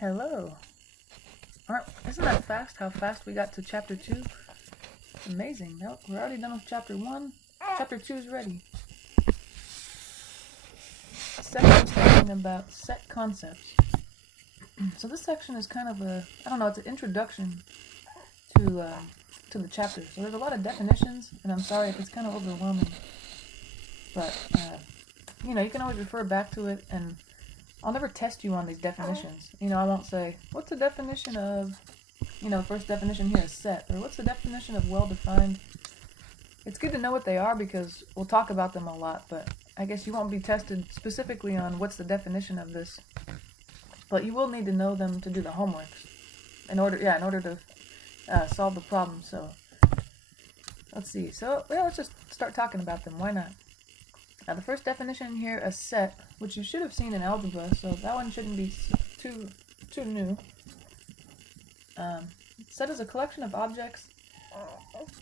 Hello. Isn't that fast? How fast we got to chapter 2? Amazing. No, we're already done with chapter 1. Chapter 2 is ready. Section is talking about set concepts. So this section is kind of it's an introduction to the chapter. So there's a lot of definitions, and I'm sorry if it's kind of overwhelming. But, you can always refer back to it, and I'll never test you on these definitions. I won't say, what's the definition of, first definition here is set, or what's the definition of well-defined? It's good to know what they are because we'll talk about them a lot, but I guess you won't be tested specifically on what's the definition of this. But you will need to know them to do the homework in order to solve the problem. So, let's see. So, let's just start talking about them. Why not? Now, the first definition here, a set, which you should have seen in algebra, so that one shouldn't be too new. Set is a collection of objects,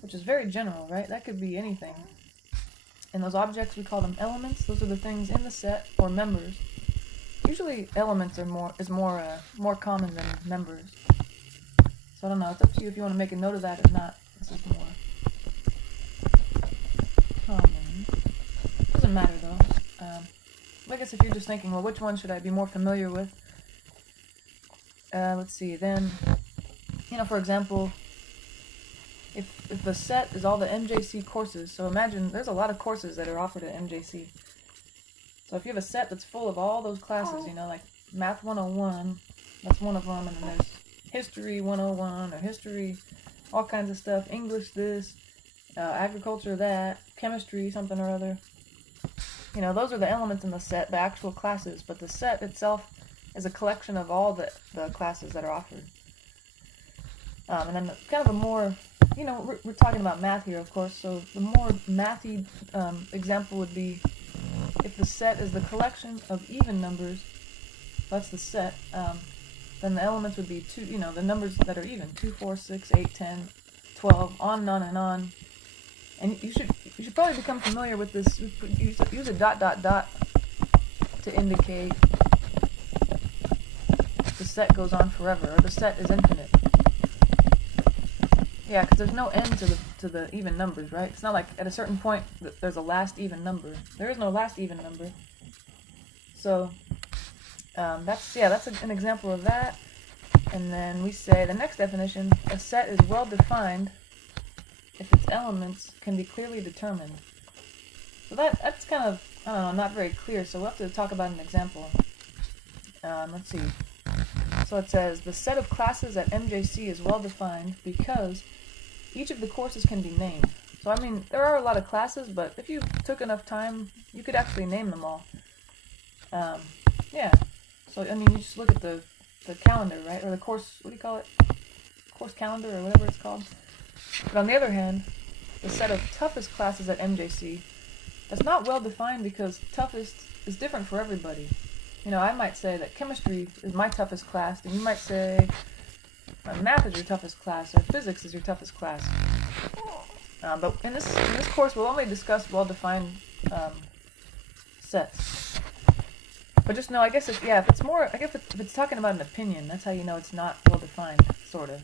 which is very general, right? That could be anything. And those objects, we call them elements. Those are the things in the set, or members. Usually, elements is more common than members. So I don't know. It's up to you if you want to make a note of that or not. This is more common. Doesn't matter though. I guess if you're just thinking, well, which one should I be more familiar with? Let's see. Then, for example, if the set is all the MJC courses, so imagine there's a lot of courses that are offered at MJC. So if you have a set that's full of all those classes, like Math 101, that's one of them, and then there's History 101, or History, all kinds of stuff, English this, Agriculture that, Chemistry something or other. Those are the elements in the set, the actual classes, but the set itself is a collection of all the classes that are offered. And then kind of a more, we're talking about math here, of course, so the more mathy example would be if the set is the collection of even numbers, that's the set, then the elements would be the numbers that are even, 2, 4, 6, 8, 10, 12, on and on and on. And you should probably become familiar with this. Use a ... to indicate the set goes on forever, or the set is infinite. Yeah, because there's no end to the even numbers, right? It's not like at a certain point that there's a last even number. There is no last even number. So that's an example of that. And then we say the next definition: a set is well defined if its elements can be clearly determined. So that's kind of, not very clear, so we'll have to talk about an example. Let's see. So it says, the set of classes at MJC is well defined because each of the courses can be named. So, there are a lot of classes, but if you took enough time, you could actually name them all. Yeah. So, you just look at the calendar, right? Or the course, what do you call it? Course calendar, or whatever it's called. But on the other hand, the set of toughest classes at MJC, that's not well defined because toughest is different for everybody. I might say that chemistry is my toughest class, and you might say math is your toughest class, or physics is your toughest class. But in this course, we'll only discuss well-defined sets. But just know, I guess if it's talking about an opinion, that's how you know it's not well-defined, sort of.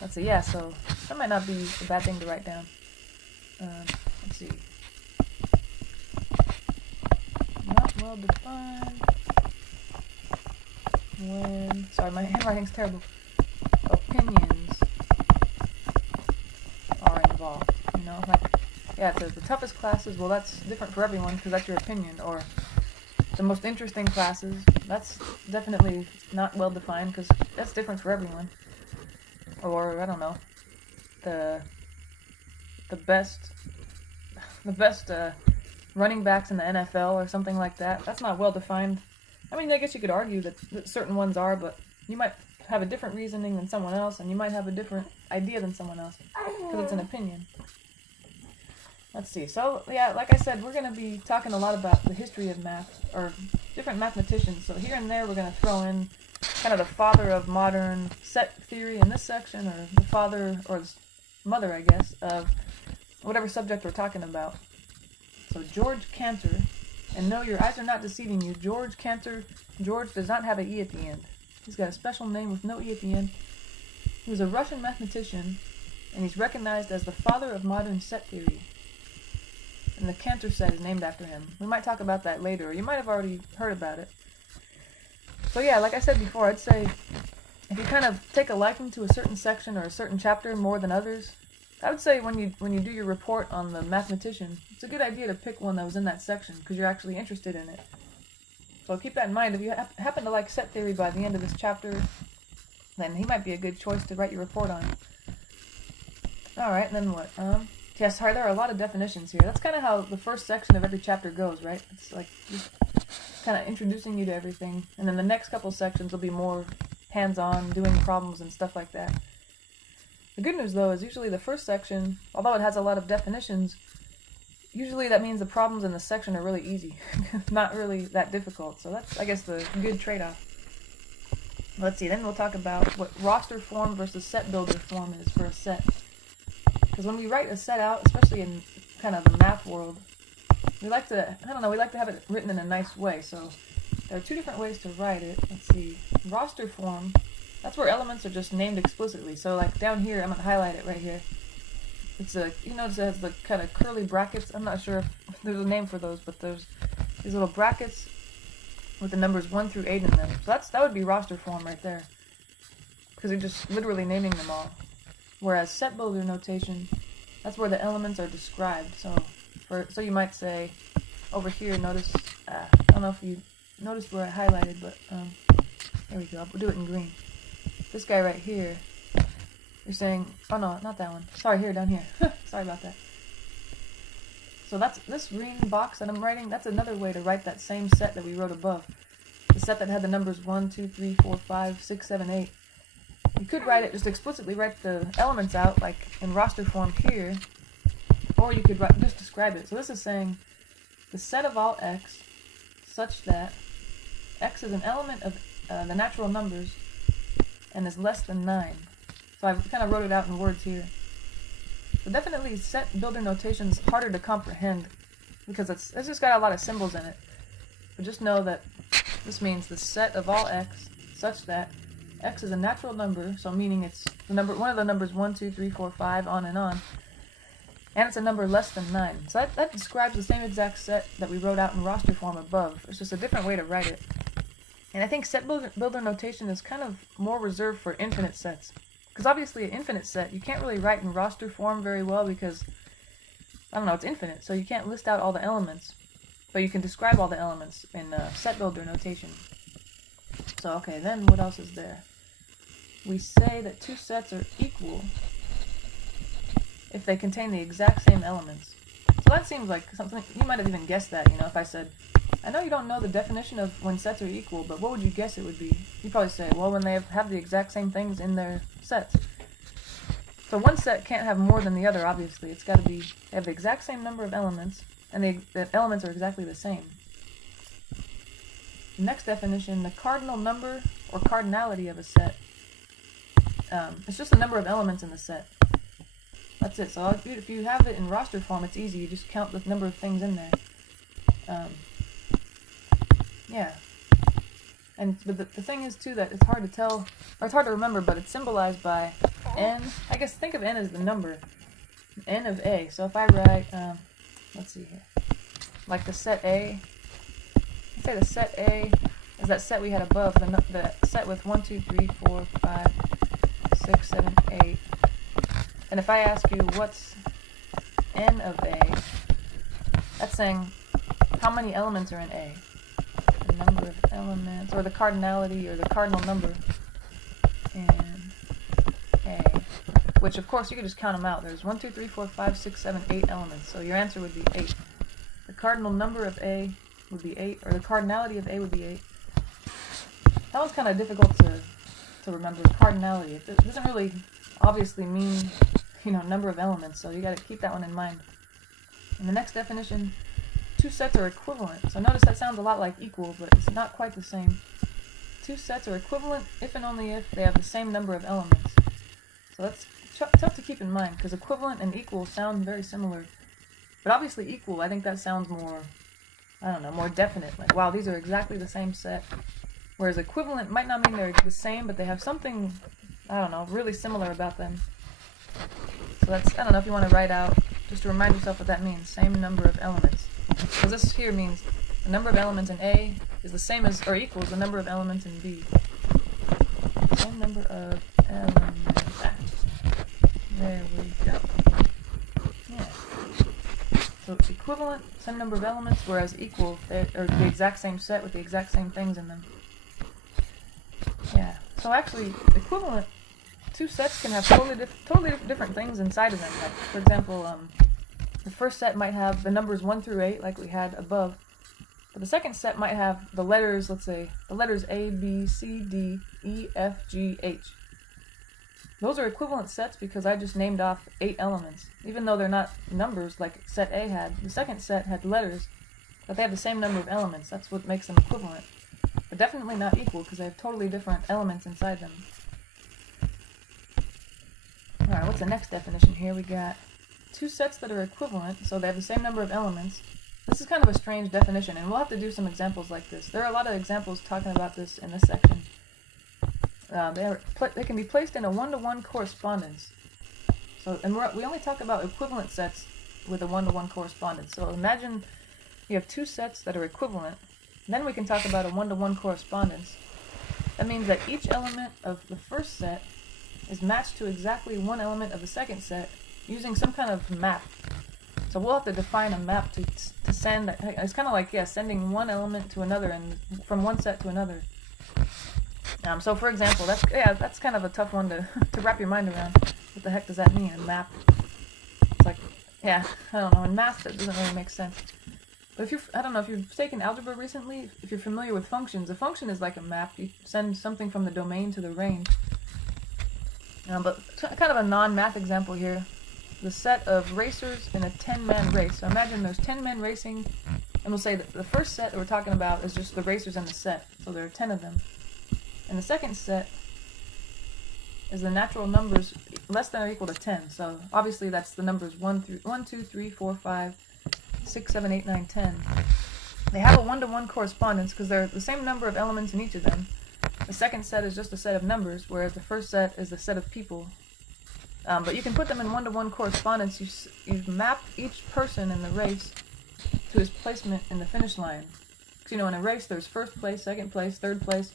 Let's see, so that might not be a bad thing to write down. Let's see. Not well defined when, sorry, my handwriting's terrible, opinions are involved. It says the toughest classes, well, that's different for everyone because that's your opinion, or the most interesting classes, that's definitely not well defined because that's different for everyone. Or, I don't know, the best running backs in the NFL or something like that. That's not well defined. I guess you could argue that certain ones are, but you might have a different reasoning than someone else, and you might have a different idea than someone else, because it's an opinion. Let's see. So, like I said, we're going to be talking a lot about the history of math, or different mathematicians. So here and there we're going to throw in kind of the father of modern set theory in this section, or the father, or mother, I guess, of whatever subject we're talking about. So George Cantor, and no, your eyes are not deceiving you. George Cantor, George does not have an E at the end. He's got a special name with no E at the end. He was a Russian mathematician, and he's recognized as the father of modern set theory. And the Cantor set is named after him. We might talk about that later, or you might have already heard about it. So yeah, like I said before, I'd say if you kind of take a liking to a certain section or a certain chapter more than others, I would say when you do your report on the mathematician, it's a good idea to pick one that was in that section because you're actually interested in it. So keep that in mind. If you happen to like set theory by the end of this chapter, then he might be a good choice to write your report on. Alright, and then what? Yeah, sorry, there are a lot of definitions here. That's kind of how the first section of every chapter goes, right? It's like just kind of introducing you to everything, and then the next couple sections will be more hands-on, doing problems and stuff like that. The good news, though, is usually the first section, although it has a lot of definitions, usually that means the problems in the section are really easy. Not really that difficult, so that's, I guess, the good trade-off. Let's see, then we'll talk about what roster form versus set builder form is for a set. Because when we write a set out, especially in kind of the math world, we like to, we like to have it written in a nice way, so there are two different ways to write it. Let's see, roster form, that's where elements are just named explicitly. So like down here, I'm going to highlight it right here. It's you notice it has the kind of curly brackets. I'm not sure if there's a name for those, but there's these little brackets with the numbers 1 through 8 in them. So that would be roster form right there, because you're just literally naming them all. Whereas set builder notation, that's where the elements are described. So you might say over here, notice, I don't know if you noticed where I highlighted, but there we go, I'll do it in green. This guy right here, you're saying, oh no, not that one. Sorry, down here. Sorry about that. So that's this green box that I'm writing, that's another way to write that same set that we wrote above. The set that had the numbers 1, 2, 3, 4, 5, 6, 7, 8. You could write it, just explicitly write the elements out, like in roster form here, or you could just describe it. So this is saying the set of all x such that x is an element of the natural numbers and is less than 9. So I kind of wrote it out in words here. So definitely set builder notation is harder to comprehend because it's just got a lot of symbols in it. But just know that this means the set of all x such that x is a natural number, so meaning it's the number, one of the numbers 1, 2, 3, 4, 5, on and on. And it's a number less than 9. So that describes the same exact set that we wrote out in roster form above. It's just a different way to write it. And I think set builder notation is kind of more reserved for infinite sets. Because obviously an infinite set, you can't really write in roster form very well because, I don't know, it's infinite. So you can't list out all the elements. But you can describe all the elements in set builder notation. So okay, then what else is there? We say that two sets are equal if they contain the exact same elements. So that seems like something, you might have even guessed that, if I said, I know you don't know the definition of when sets are equal, but what would you guess it would be? You'd probably say, well, when they have the exact same things in their sets. So one set can't have more than the other, obviously. It's got to be, they have the exact same number of elements, and the elements are exactly the same. The next definition, the cardinal number or cardinality of a set. It's just the number of elements in the set. That's it. So if you have it in roster form, it's easy. You just count the number of things in there. Yeah. But the thing is, too, that it's hard to tell, or it's hard to remember, but it's symbolized by n. I guess think of n as the number. N of a. So if I write, let's see here, like the set A, let's say the set A is that set we had above, the set with 1, 2, 3, 4, 5, 6, 7, 8. And if I ask you what's n of a, that's saying how many elements are in a. The number of elements, or the cardinality, or the cardinal number in a. Which, of course, you could just count them out. There's 1, 2, 3, 4, 5, 6, 7, 8 elements. So your answer would be 8. The cardinal number of a would be 8, or the cardinality of a would be 8. That one's kind of difficult to remember, cardinality. It doesn't really obviously mean, number of elements, so you got to keep that one in mind. And the next definition, two sets are equivalent. So notice that sounds a lot like equal, but it's not quite the same. Two sets are equivalent if and only if they have the same number of elements. So that's tough to keep in mind, because equivalent and equal sound very similar. But obviously equal, I think that sounds more, more definite. Like, wow, these are exactly the same set. Whereas equivalent might not mean they're the same, but they have something, I don't know, really similar about them. So that's, I don't know if you want to write out, just to remind yourself what that means, same number of elements. Because this here means the number of elements in A is the same as, or equals the number of elements in B. Same number of elements. There we go. Yeah. So it's equivalent, same number of elements, whereas equal, they're the exact same set with the exact same things in them. Yeah. So actually, equivalent, two sets can have totally different things inside of them. Like, for example, the first set might have the numbers 1 through 8, like we had above. But the second set might have the letters, let's say, the letters A, B, C, D, E, F, G, H. Those are equivalent sets because I just named off 8 elements. Even though they're not numbers like set A had, the second set had letters, but they have the same number of elements. That's what makes them equivalent. But definitely not equal because they have totally different elements inside them. Alright, what's the next definition here? We got two sets that are equivalent, so they have the same number of elements. This is kind of a strange definition, and we'll have to do some examples like this. There are a lot of examples talking about this in this section. They can be placed in a one-to-one correspondence. So, and we only talk about equivalent sets with a one-to-one correspondence. So imagine you have two sets that are equivalent. Then we can talk about a one-to-one correspondence. That means that each element of the first set is matched to exactly one element of the second set using some kind of map. So we'll have to define a map to send. It's kind of like, yeah, sending one element to another and from one set to another. So for example, that's kind of a tough one to wrap your mind around. What the heck does that mean, a map? It's like, yeah, I don't know. In math, that doesn't really make sense. But I don't know, if you've taken algebra recently, if you're familiar with functions, a function is like a map. You send something from the domain to the range. But kind of a non-math example here. The set of racers in a 10-man race. So imagine there's 10 men racing, and we'll say that the first set that we're talking about is just the racers in the set. So there are 10 of them. And the second set is the natural numbers less than or equal to 10. So obviously that's the numbers 1, 2, 3, 4, 5, 6, 7, 8, 9, 10. They have a one-to-one correspondence because they're the same number of elements in each of them. The second set is just a set of numbers, whereas the first set is the set of people. But you can put them in one-to-one correspondence. You map each person in the race to his placement in the finish line. Because, in a race there's first place, second place, third place,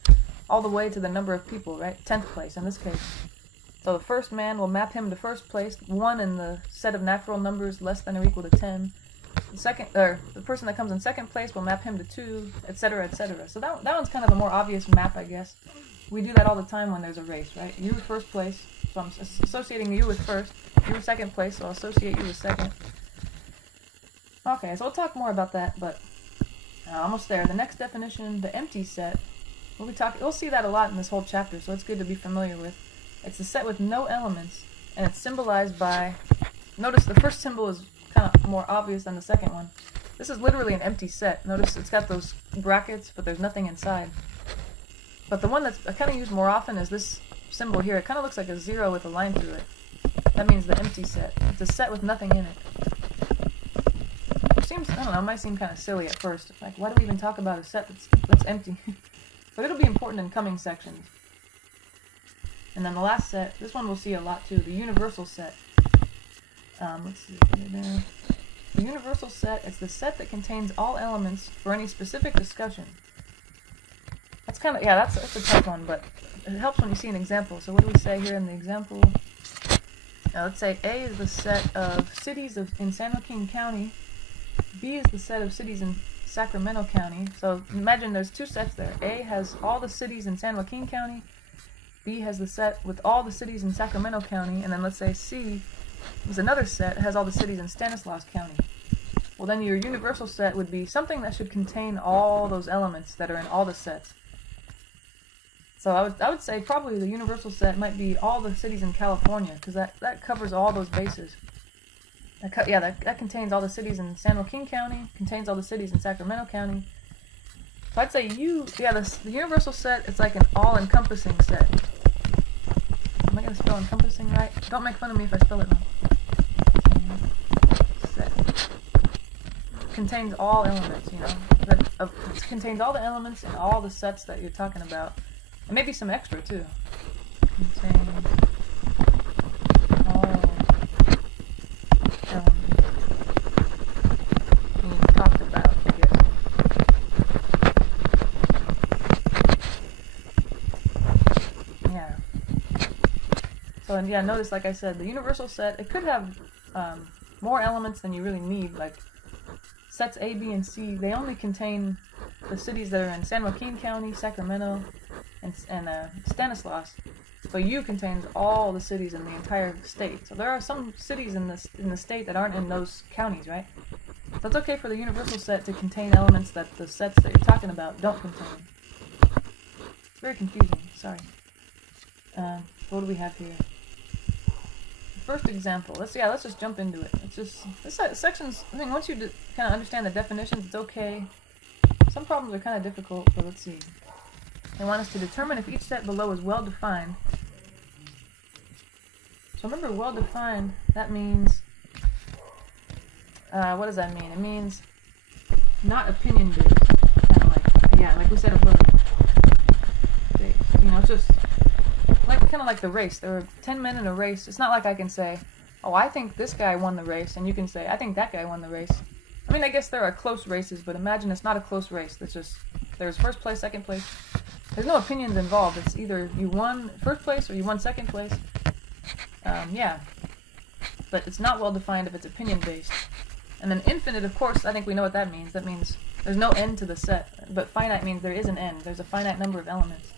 all the way to the number of people, right? 10th place in this case. So the first man will map him to first place, 1 in the set of natural numbers less than or equal to 10. The person that comes in second place will map him to 2, etc., etc. So that one's kind of a more obvious map, I guess. We do that all the time when there's a race, right? You were first place, so I'm associating you with first. You were second place, so I'll associate you with second. Okay, so we'll talk more about that, but almost there. The next definition, the empty set. We'll see that a lot in this whole chapter, so it's good to be familiar with. It's a set with no elements, and it's symbolized by... Notice the first symbol is kind of more obvious than the second one. This is literally an empty set. Notice it's got those brackets, but there's nothing inside. But the one that's I kind of use more often is this symbol here. It kind of looks like a 0 with a line through it. That means the empty set. It's a set with nothing in it. Which seems, I don't know, it might seem kind of silly at first. Like, why do we even talk about a set that's empty? But it'll be important in coming sections. And then the last set, this one we'll see a lot too, the universal set. Let's see there. The universal set is the set that contains all elements for any specific discussion. That's kind of, yeah, that's a tough one, but it helps when you see an example. So what do we say here in the example? Let's say A is the set of cities in San Joaquin County. B is the set of cities in Sacramento County. So imagine there's two sets there. A has all the cities in San Joaquin County. B has the set with all the cities in Sacramento County. And then let's say C is another set that has all the cities in Stanislaus County. Well, then your universal set would be something that should contain all those elements that are in all the sets. So I would say probably the universal set might be all the cities in California, because that covers all those bases. That contains all the cities in San Joaquin County, contains all the cities in Sacramento County. So I'd say the universal set is like an all-encompassing set. Am I going to spell encompassing right? Don't make fun of me if I spell it wrong. Set. contains all elements, you know. It contains all the elements and all the sets that you're talking about. And maybe some extra, too. Contains all elements being talked about, I guess. Yeah. So, and yeah, notice, like I said, the universal set, it could have more elements than you really need. Like, sets A, B, and C, they only contain the cities that are in San Joaquin County, Sacramento, and Stanislaus. But U contains all the cities in the entire state. So there are some cities in the state that aren't in those counties, right? So it's okay for the universal set to contain elements that the sets that you're talking about don't contain. It's very confusing, sorry. What do we have here? First example. Let's just jump into it. It's just this section's. I mean, once you kind of understand the definitions, it's okay. Some problems are kind of difficult, but let's see. They want us to determine if each set below is well defined. So remember, well defined. That means. What does that mean? It means not opinion based. Kind of like we said above. You know, it's just. Kind of like the race. There were 10 men in a race. It's not like I can say, oh, I think this guy won the race, and you can say, I think that guy won the race. I mean, I guess there are close races, but imagine it's not a close race. It's just, there's first place, second place. There's no opinions involved. It's either you won first place or you won second place. Yeah. But it's not well defined if it's opinion based. And then infinite, of course, I think we know what that means. That means there's no end to the set. But finite means there is an end. There's a finite number of elements.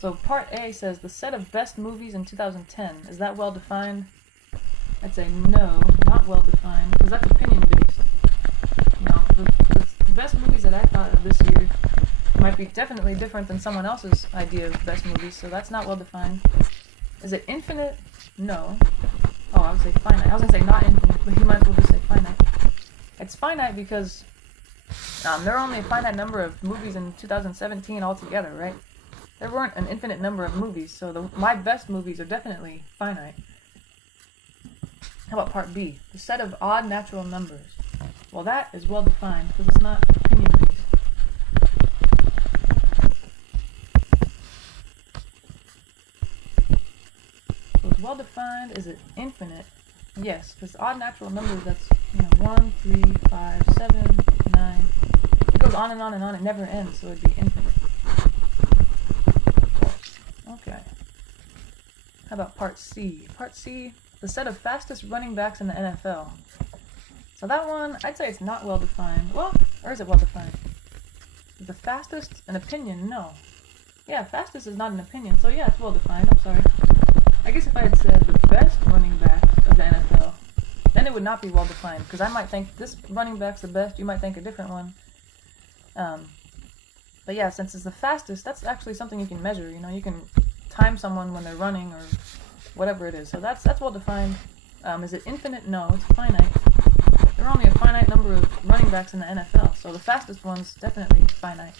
So part A says the set of best movies in 2010. Is that well defined? I'd say no, not well defined, because that's opinion based. You know, the best movies that I thought of this year might be definitely different than someone else's idea of best movies, so that's not well defined. Is it infinite? No. Oh, I would say finite. I was going to say not infinite, but you might as well just say finite. It's finite because there are only a finite number of movies in 2017 altogether, right? There weren't an infinite number of movies, so my best movies are definitely finite. How about part B? The set of odd natural numbers. Well, that is well defined because it's not opinion based. So it's well defined. Is it infinite? Yes, because odd natural numbers, that's 1, 3, 5, 7, 9. It goes on and on and on. It never ends, so it'd be infinite. Okay. How about part C? Part C, the set of fastest running backs in the NFL. So that one, I'd say it's not well defined. Well, or is it well defined? The fastest, an opinion? No. Yeah, fastest is not an opinion, so yeah, it's well defined. I'm sorry. I guess if I had said the best running backs of the NFL, then it would not be well defined, because I might think this running back's the best, you might think a different one. But yeah, since it's the fastest, that's actually something you can measure. You know, you can time someone when they're running or whatever it is. So that's well defined. Is it infinite? No, it's finite. There are only a finite number of running backs in the NFL, so the fastest one's definitely finite.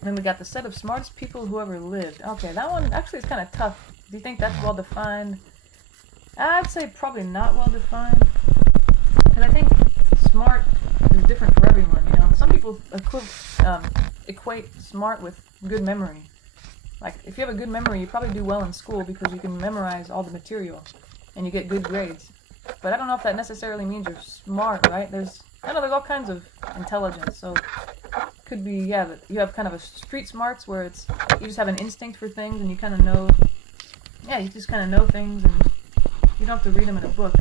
And then we got the set of smartest people who ever lived. Okay, that one actually is kind of tough. Do you think that's well defined? I'd say probably not well defined. Because I think smart is different for everyone, you know. Some people equate smart with good memory. Like, if you have a good memory, you probably do well in school because you can memorize all the material and you get good grades. But I don't know if that necessarily means you're smart, right? There's all kinds of intelligence. So could be, yeah, that you have kind of a street smarts where it's, you just have an instinct for things and you kind of know, yeah, you just kind of know things and you don't have to read them in a book.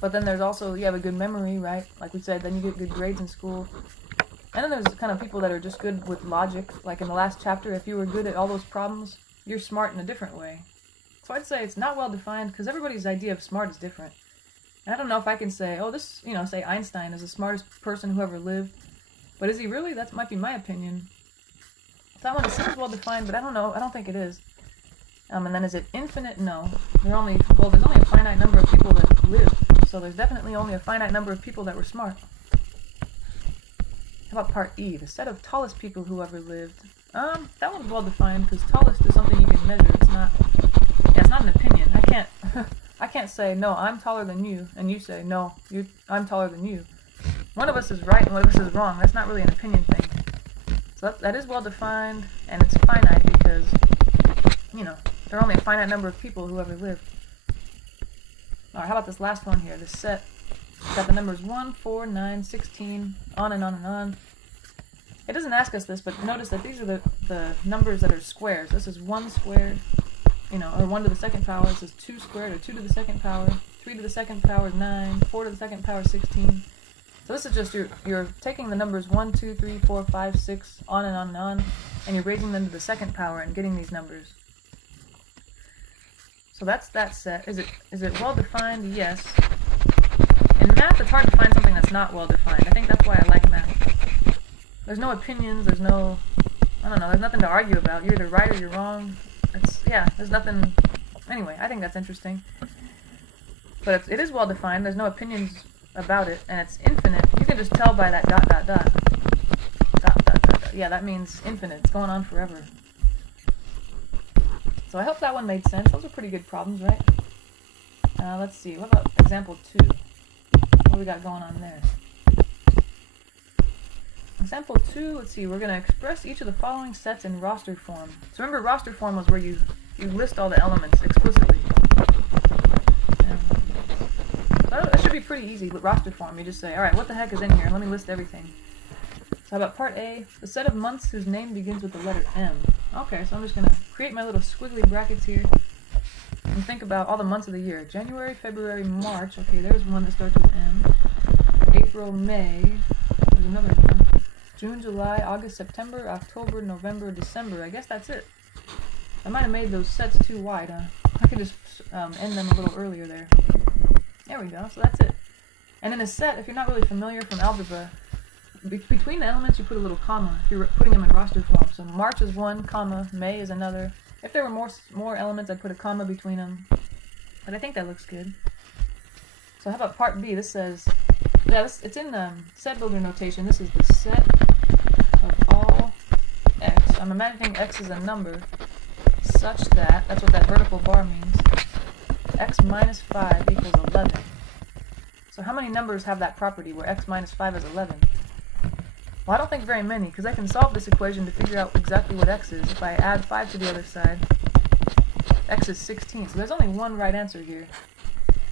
But then there's also, you have a good memory, right? Like we said, then you get good grades in school. And then there's kind of people that are just good with logic. Like in the last chapter, if you were good at all those problems, you're smart in a different way. So I'd say it's not well defined because everybody's idea of smart is different. And I don't know if I can say, oh, this, say Einstein is the smartest person who ever lived. But is he really? That might be my opinion. So that one seems well defined, but I don't know. I don't think it is. And then is it infinite? No. There's only a finite number of people that lived. So there's definitely only a finite number of people that were smart. How about part E? The set of tallest people who ever lived. That one's well defined because tallest is something you can measure. It's not an opinion. I can't I can't say, no, I'm taller than you, and you say, no, I'm taller than you. One of us is right and one of us is wrong. That's not really an opinion thing. So that is well defined, and it's finite because, you know, there are only a finite number of people who ever lived. Alright, how about this last one here? This set. It's got the numbers 1, 4, 9, 16, on and on and on. It doesn't ask us this, but notice that these are the numbers that are squares. This is 1 squared, you know, or 1 to the second power. This is 2 squared, or 2 to the second power. 3 to the second power is 9. 4 to the second power is 16. So this is just you're taking the numbers 1, 2, 3, 4, 5, 6, on and on and on, and you're raising them to the second power and getting these numbers. So that's that set. Is it well defined? Yes. In math, it's hard to find something that's not well defined. I think that's why I like math. There's no opinions. There's no, I don't know. There's nothing to argue about. You're either right or you're wrong. There's nothing. Anyway, I think that's interesting. But it is well defined. There's no opinions about it, and it's infinite. You can just tell by that dot dot dot. Dot dot dot dot. Yeah, that means infinite. It's going on forever. So I hope that one made sense. Those are pretty good problems, right? Let's see. What about example 2? What do we got going on there? Example 2, let's see. We're going to express each of the following sets in roster form. So remember, roster form was where you list all the elements explicitly. So it should be pretty easy with roster form. You just say, alright, what the heck is in here? Let me list everything. So how about part A? The set of months whose name begins with the letter M. Okay, so I'm just going to create my little squiggly brackets here and think about all the months of the year. January, February, March. Okay, there's one that starts with M. April, May. There's another one. June, July, August, September, October, November, December. I guess that's it. I might have made those sets too wide, huh? I could just end them a little earlier there. There we go, so that's it. And in a set, if you're not really familiar from algebra, between the elements you put a little comma if you're putting them in roster form. So March is one, comma, May is another. If there were more elements, I'd put a comma between them. But I think that looks good. So how about part B? This says, it's in set builder notation. This is the set of all x. I'm imagining x is a number such that, that's what that vertical bar means, x minus 5 equals 11. So how many numbers have that property where x minus 5 is 11? Well, I don't think very many, because I can solve this equation to figure out exactly what x is. If I add 5 to the other side, x is 16. So there's only one right answer here.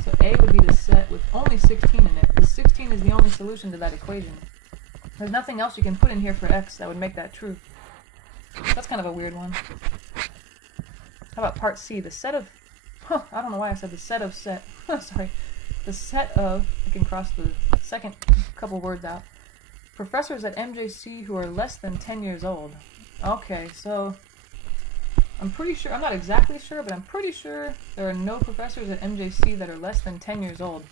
So A would be the set with only 16 in it, because 16 is the only solution to that equation. There's nothing else you can put in here for x that would make that true. That's kind of a weird one. How about part C? The set of... I don't know why I said the set of set. Sorry. The set of... I can cross the second couple words out. Professors at MJC who are less than 10 years old. Okay, so I'm pretty sure, I'm not exactly sure, but I'm pretty sure there are no professors at MJC that are less than 10 years old.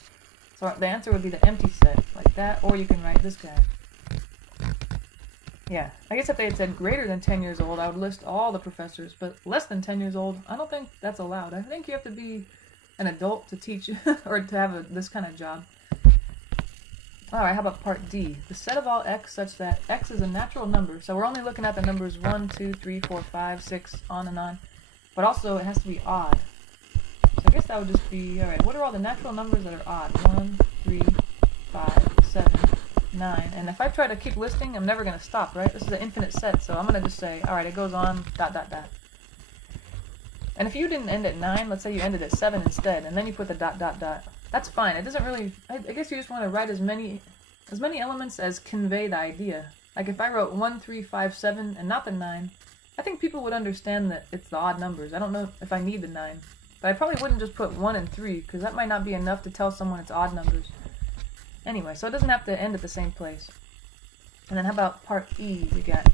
So the answer would be the empty set, like that, or you can write this guy. Yeah, I guess if they had said greater than 10 years old, I would list all the professors, but less than 10 years old, I don't think that's allowed. I think you have to be an adult to teach, or to have this kind of job. Alright, how about part D? The set of all x such that x is a natural number. So we're only looking at the numbers 1, 2, 3, 4, 5, 6, on and on. But also it has to be odd. So I guess that would just be, alright, what are all the natural numbers that are odd? 1, 3, 5, 7, 9. And if I try to keep listing, I'm never going to stop, right? This is an infinite set, so I'm going to just say, alright, it goes on, dot, dot, dot. And if you didn't end at 9, let's say you ended at 7 instead, and then you put the dot, dot, dot. That's fine. It doesn't really... I guess you just want to write as many elements as convey the idea. Like if I wrote 1, 3, 5, 7, and not the 9, I think people would understand that it's the odd numbers. I don't know if I need the 9. But I probably wouldn't just put 1 and 3, because that might not be enough to tell someone it's odd numbers. Anyway, so it doesn't have to end at the same place. And then how about part E? We got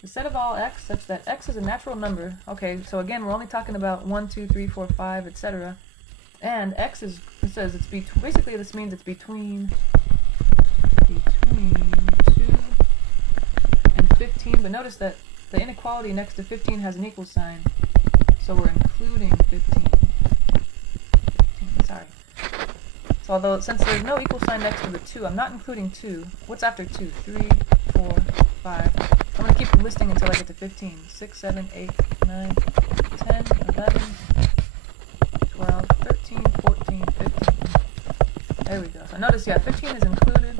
the set of all x such that x is a natural number. Okay, so again, we're only talking about 1, 2, 3, 4, 5, etc. And x is, it says it's basically this means it's between 2 and 15, but notice that the inequality next to 15 has an equal sign, so we're including 15. Sorry. So although, since there's no equal sign next to the 2, I'm not including 2. What's after 2? 3, 4, 5. I'm going to keep listing until I get to 15. 6, 7, 8, 9, 10, 11, 12, 13, 14, There we go. So notice, yeah, 15 is included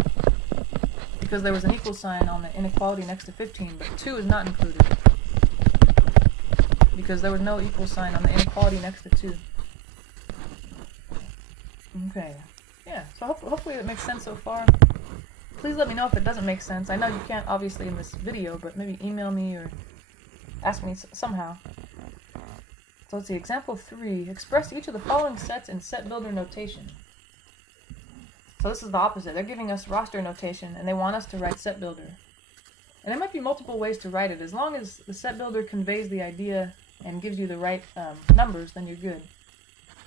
because there was an equal sign on the inequality next to 15, but 2 is not included because there was no equal sign on the inequality next to 2. Okay. Yeah, so hopefully it makes sense so far. Please let me know if it doesn't make sense. I know you can't, obviously, in this video, but maybe email me or ask me somehow. So let's see, example 3. Express each of the following sets in set builder notation. So this is the opposite. They're giving us roster notation, and they want us to write set builder. And there might be multiple ways to write it. As long as the set builder conveys the idea and gives you the right numbers, then you're good.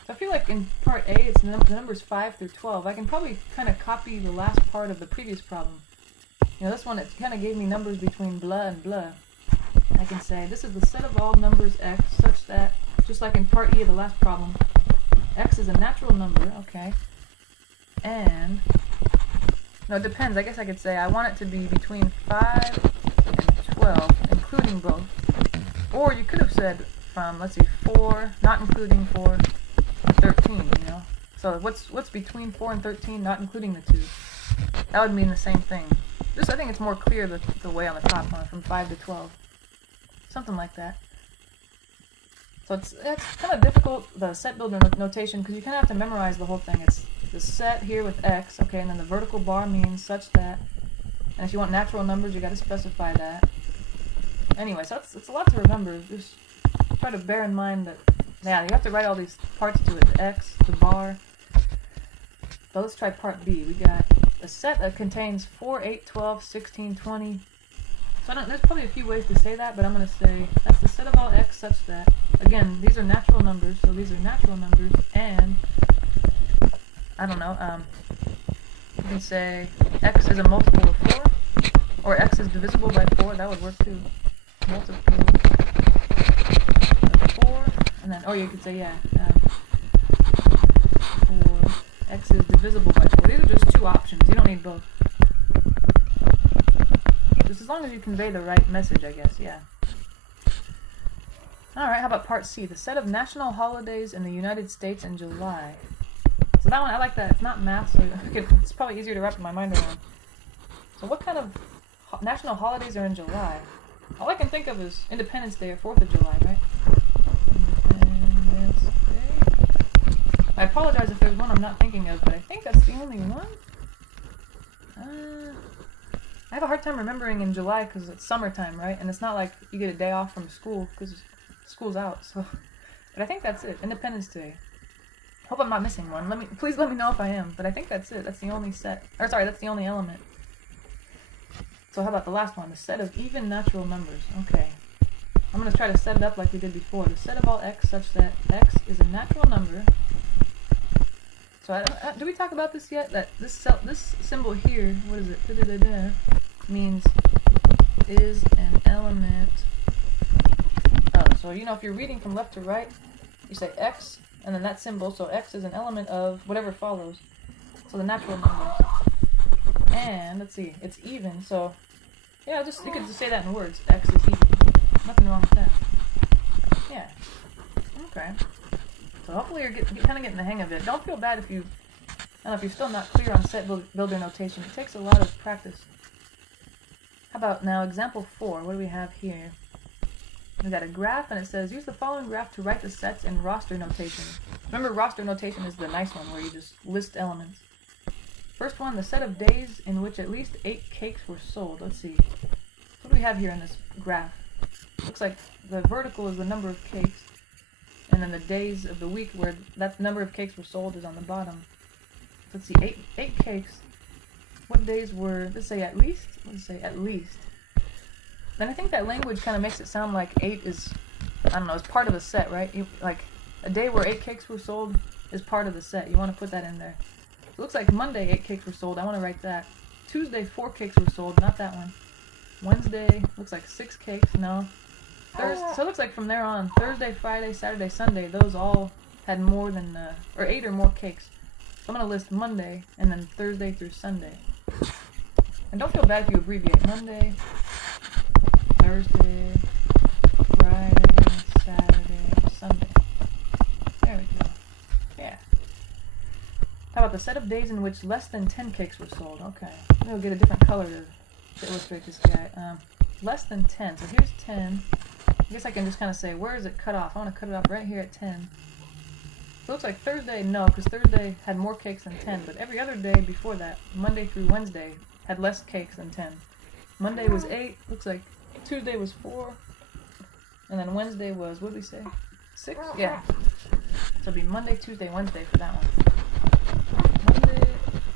So I feel like in part A, it's the numbers 5 through 12. I can probably kind of copy the last part of the previous problem. You know, this one, it kind of gave me numbers between blah and blah. I can say, this is the set of all numbers x such that, just like in part E of the last problem, x is a natural number, okay, and, no, it depends. I guess I could say I want it to be between 5 and 12, including both. Or you could have said from, let's see, 4, not including 4, to 13, you know? So what's between 4 and 13, not including the 2? That would mean the same thing. Just, I think it's more clear the way on the top one, from 5 to 12. Something like that. So it's kind of difficult, the set builder notation, because you kind of have to memorize the whole thing. It's the set here with x, okay, and then the vertical bar means such that, and if you want natural numbers, you got to specify that. Anyway, so it's a lot to remember. Just try to bear in mind that, yeah, you have to write all these parts to it, the x, the bar. So let's try part B. We got a set that contains 4, 8, 12, 16, 20. So there's probably a few ways to say that, but I'm going to say that's the set of all x such that, again, these are natural numbers, so these are natural numbers, and, I don't know, you can say x is a multiple of 4, or x is divisible by 4, that would work too. Multiple of 4, and then, or you could say, yeah, or x is divisible by 4. These are just two options, you don't need both. Just as long as you convey the right message, I guess, yeah. Alright, how about part C? The set of national holidays in the United States in July. So that one, I like that. It's not math, so it's probably easier to wrap my mind around. So what kind of national holidays are in July? All I can think of is Independence Day or 4th of July, right? Independence Day. I apologize if there's one I'm not thinking of, but I think that's the only one. I have a hard time remembering in July because it's summertime, right? And it's not like you get a day off from school because school's out. So, but I think that's it. Independence Day. Hope I'm not missing one. Please let me know if I am. But I think that's it. That's the only set. Or sorry, that's the only element. So how about the last one? The set of even natural numbers. Okay. I'm going to try to set it up like we did before. The set of all x such that x is a natural number. So did we talk about this yet? That this symbol here, what is it? Means is an element of. So you know, if you're reading from left to right, you say x and then that symbol. So x is an element of whatever follows. So the natural numbers. And let's see, it's even. So yeah, you could just say that in words. X is even. Nothing wrong with that. Yeah. Okay. So hopefully you're kind of getting the hang of it. Don't feel bad if you, I don't know, if you're still not clear on set builder notation. It takes a lot of practice. How about now example 4? What do we have here? We got a graph and it says use the following graph to write the sets in roster notation. Remember, roster notation is the nice one where you just list elements. First one, the set of days in which at least 8 cakes were sold. Let's see. What do we have here in this graph? Looks like the vertical is the number of cakes. And then the days of the week where that number of cakes were sold is on the bottom. Let's see, 8 cakes. What days were, let's say at least? Let's say at least. Then I think that language kind of makes it sound like 8 is, I don't know, is part of a set, right? Like, a day where 8 cakes were sold is part of the set. You want to put that in there. It looks like Monday 8 cakes were sold. I want to write that. Tuesday 4 cakes were sold. Not that one. Wednesday looks like 6 cakes. No. So it looks like from there on, Thursday, Friday, Saturday, Sunday, those all had more than, or 8 or more cakes. So I'm going to list Monday, and then Thursday through Sunday. And don't feel bad if you abbreviate. Monday, Thursday, Friday, Saturday, Sunday. There we go. Yeah. How about the set of days in which less than 10 cakes were sold. Okay. Maybe we'll get a different color to illustrate this guy. Less than 10. So here's 10. I guess I can just kind of say, where is it cut off? I want to cut it off right here at 10. So it looks like Thursday, no, because Thursday had more cakes than 10. But every other day before that, Monday through Wednesday, had less cakes than 10. Monday was 8. Looks like Tuesday was 4. And then Wednesday was, what did we say? 6? Yeah. So it'd be Monday, Tuesday, Wednesday for that one. Monday,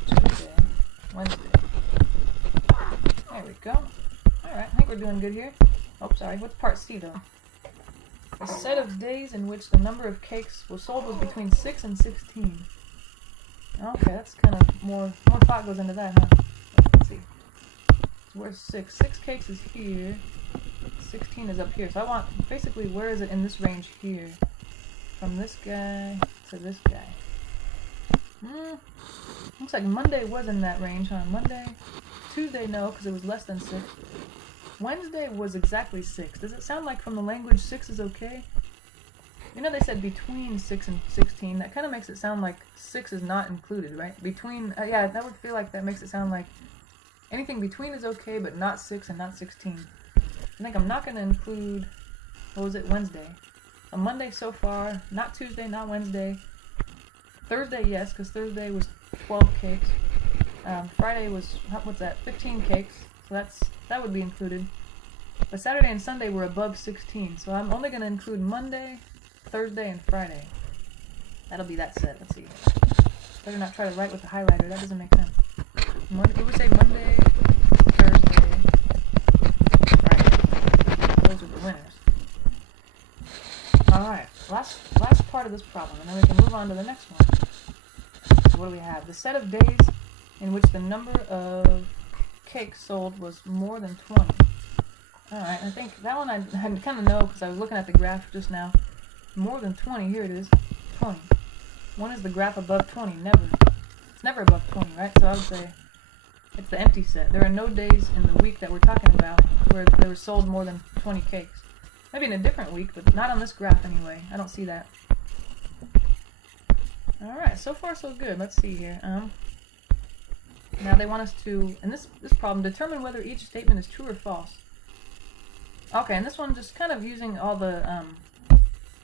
Tuesday, Wednesday. There we go. Alright, I think we're doing good here. Oh, sorry. What's part C, though? A set of days in which the number of cakes was sold was between 6 and 16. Okay, that's kind of more thought goes into that, huh? Let's see. So where's 6? 6 cakes is here. 16 is up here. So I want, basically, where is it in this range here? From this guy to this guy. Looks like Monday was in that range, huh? Monday. Tuesday, no, because it was less than 6. Wednesday was exactly 6. Does it sound like from the language 6 is okay? You know they said between 6 and 16. That kind of makes it sound like 6 is not included, right? Between, yeah, that would feel like that makes it sound like anything between is okay, but not 6 and not 16. I think I'm not going to include, what was it, Wednesday. A Monday so far, not Tuesday, not Wednesday. Thursday, yes, because Thursday was 12 cakes. Friday was, what's that, 15 cakes. So that would be included. But Saturday and Sunday were above 16. So I'm only going to include Monday, Thursday, and Friday. That'll be that set. Let's see. Better not try to write with the highlighter. That doesn't make sense. We would say Monday, Thursday, Friday. Those are the winners. Alright. Last part of this problem. And then we can move on to the next one. So what do we have? The set of days in which the number of cakes sold was more than 20. Alright, I think that one I kind of know because I was looking at the graph just now. More than 20, here it is, 20. When is the graph above 20? Never. It's never above 20, right? So I would say it's the empty set. There are no days in the week that we're talking about where they were sold more than 20 cakes. Maybe in a different week, but not on this graph anyway. I don't see that. Alright, so far so good. Let's see here. Now they want us to, in this problem, determine whether each statement is true or false. Okay, and this one just kind of using all the,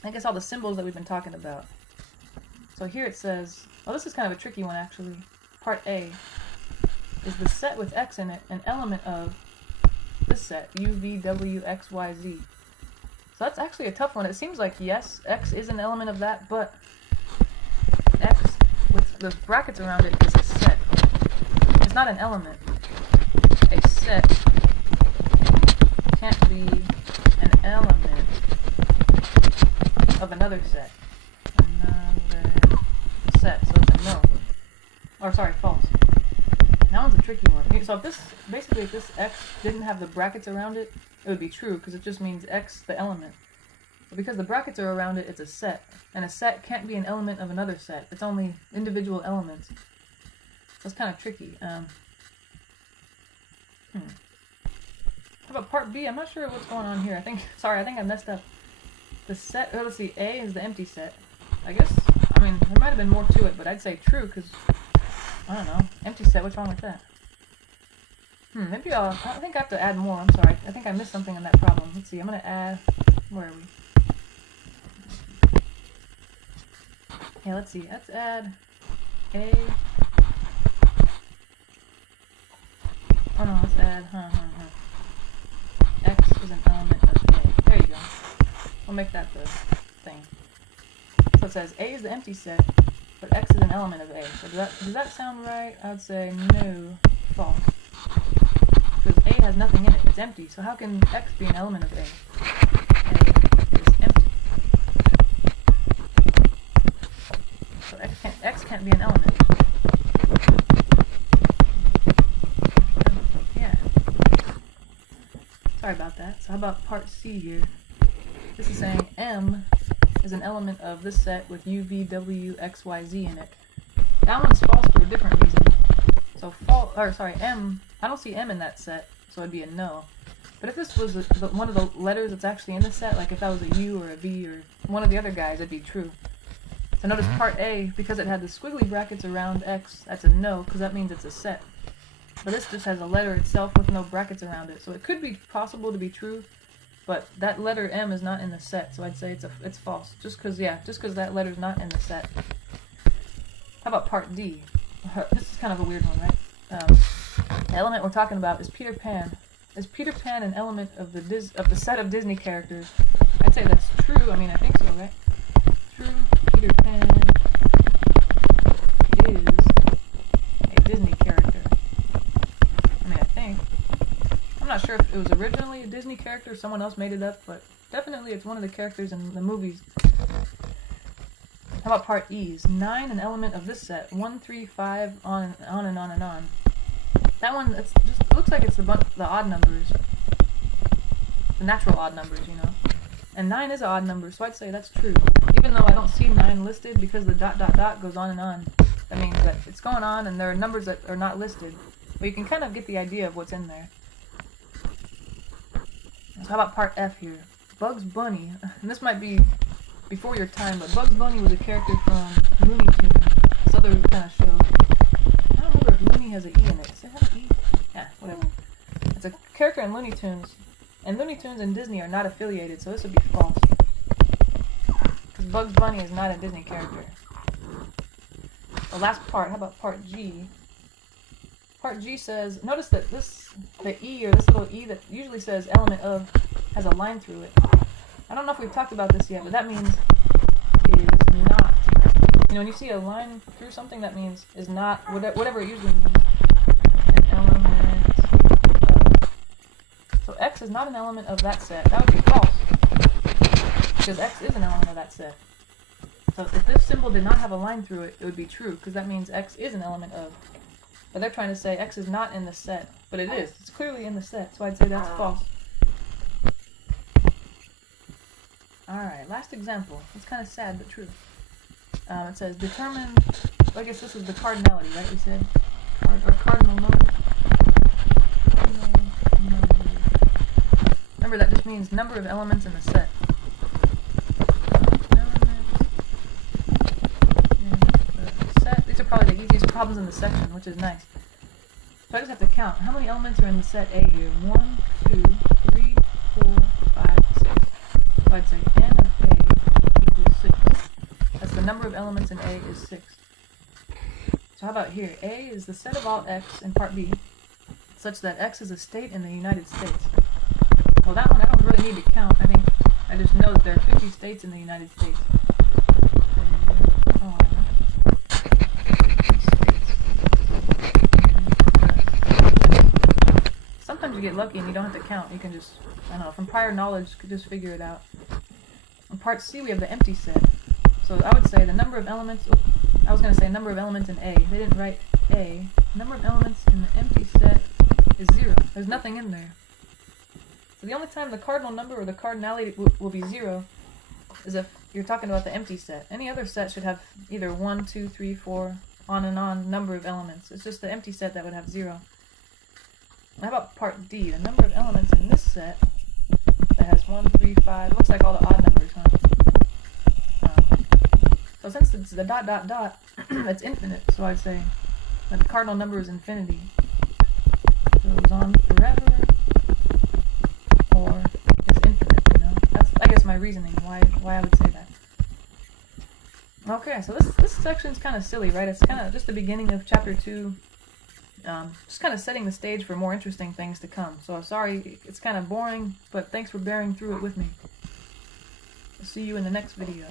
I guess all the symbols that we've been talking about. So here it says, well, this is kind of a tricky one actually. Part A is the set with X in it an element of this set, U, V, W, X, Y, Z. So that's actually a tough one. It seems like, yes, X is an element of that, but X with the brackets around it is a set. It's not an element. A set can't be an element of another set. Another set, so it's a no. Or sorry, false. That one's a tricky one. So if this X didn't have the brackets around it, it would be true, because it just means X, the element. But because the brackets are around it, it's a set. And a set can't be an element of another set. It's only individual elements. So it's kind of tricky. How about part B? I'm not sure what's going on here. I think I messed up. The set, let's see, A is the empty set. I guess, there might have been more to it, but I'd say true, because, I don't know, empty set, what's wrong with that? Maybe I think I have to add more, I'm sorry. I think I missed something in that problem. Let's see, I'm going to add, where are we? Yeah, let's see, let's add A. Oh no, let's add, X is an element of A. There you go. We'll make that the thing. So it says A is the empty set, but X is an element of A. So does that sound right? I'd say no, false. Because A has nothing in it, it's empty. So how can X be an element of A? A is empty. So X can't be an element. Yeah. Sorry about that. So how about part C here? This is saying M is an element of this set with U, V, W, X, Y, Z in it. That one's false for a different reason. So M, I don't see M in that set, so it'd be a no. But if this was one of the letters that's actually in the set, like if that was a U or a V or one of the other guys, it'd be true. So notice part A, because it had the squiggly brackets around X, that's a no, because that means it's a set. But this just has a letter itself with no brackets around it. So it could be possible to be true, but that letter M is not in the set, so I'd say it's false. Just because that letter's not in the set. How about part D? This is kind of a weird one, right? The element we're talking about is Peter Pan. Is Peter Pan an element of the set of Disney characters? I'd say that's true. I mean, I think so, right? True. Peter Pan is a Disney character. I mean, I think. I'm not sure if it was originally a Disney character or someone else made it up, but definitely it's one of the characters in the movies. How about part E? Is 9 an element of this set? 1, 3, 5, on and on and on. That one, it looks like it's the odd numbers. The natural odd numbers, you know. And 9 is an odd number, so I'd say that's true. Even though I don't see 9 listed because the ... goes on and on. That means that it's going on and there are numbers that are not listed. But you can kind of get the idea of what's in there. So how about part F here? Bugs Bunny. And this might be before your time, but Bugs Bunny was a character from Looney Tunes. This other kind of show. I don't remember if Looney has an E in it. Does it have an E? Yeah, whatever. It's a character in Looney Tunes. And Looney Tunes and Disney are not affiliated, so this would be false. Because Bugs Bunny is not a Disney character. The last part, how about part G? Part G says, notice that the E, or this little E that usually says element of, has a line through it. I don't know if we've talked about this yet, but that means is not. You know, when you see a line through something, that means is not, whatever it usually means. An element of. So X is not an element of that set. That would be false. Because X is an element of that set. So if this symbol did not have a line through it, it would be true, because that means X is an element of. But they're trying to say X is not in the set, but it is. It's clearly in the set, so I'd say that's false. Alright, last example. It's kind of sad, but true. It says, determine, I guess this is the cardinality, right, we said? Cardinal number. Remember, that just means number of elements in the set. These are probably the easiest problems in the section, which is nice. So I just have to count. How many elements are in the set A here? 1, 2, 3, 4, 5, 6. So I'd say n of A equals 6. That's the number of elements in A is 6. So how about here? A is the set of all X in part B, such that X is a state in the United States. Well, that one I don't really need to count. I think I just know that there are 50 states in the United States. Sometimes you get lucky and you don't have to count. You can just, I don't know, from prior knowledge, you could just figure it out. In part C, we have the empty set. So I would say the number of elements, I was going to say number of elements in A. They didn't write A. Number of elements in the empty set is 0. There's nothing in there. So the only time the cardinal number or the cardinality will be 0 is if you're talking about the empty set. Any other set should have either 1, 2, 3, 4, on and on number of elements. It's just the empty set that would have 0. How about part D? The number of elements in this set that has 1, 3, 5. Looks like all the odd numbers, huh? So since it's the ... it's infinite, so I'd say that the cardinal number is infinity. Goes on forever, or it's infinite, you know? That's, I guess, my reasoning, why I would say that. Okay, so this section's kind of silly, right? It's kind of just the beginning of chapter 2. Just kind of setting the stage for more interesting things to come. So sorry, it's kind of boring, but thanks for bearing through it with me. I'll see you in the next video.